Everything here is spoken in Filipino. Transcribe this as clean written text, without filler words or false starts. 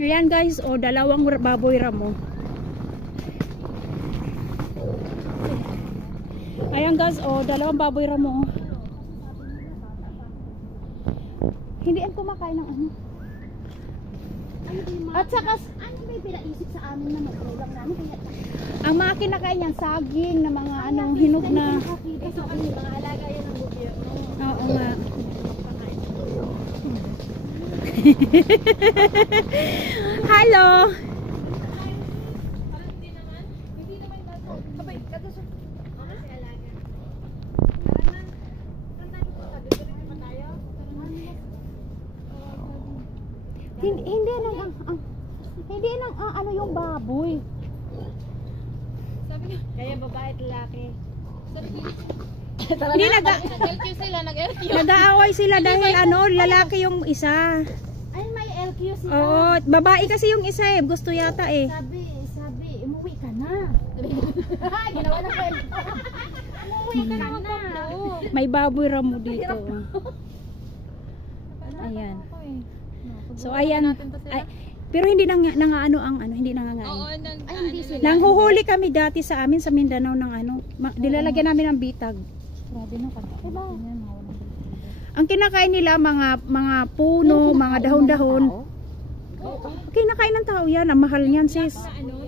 Ayan guys, o dalawang baboy ramo. Ayan guys, o dalawang baboy ramo. Hindi yan kumakain ng ano. At saka, ano may pinaisip sa amin na mag-program namin? Kaya ang mga kinakain yan, saging na mga anong hinog na. ito kasi mga alaga yan ng bukyo. Oo nga. Hello. Hindi nang ano yung baboy. Sabi niya, kaya babae at lalaki. Hindi nag-LQ sila, nag-aaway sila dahil ano, lalaki yung isa. Ay, may LQ sila. Oo, babae kasi yung isa eh, gusto yata eh. Sabi, umuwi ka na. Ginawa na ko. Umuwi ka na. May baboy ramo dito. Ayan. So ayan. Ay, pero hindi nangaano ang ano, hindi nangangain. Oo, ay, hindi sila. Nanghuhuli kami dati sa amin sa Mindanao ng ano, dilalagyan namin ng bitag. Grabe na kasi. Diba? Ang kinakain nila mga puno, mga dahon-dahon. Kinakain ng tao yan, ang mahal niyan sis. Ano,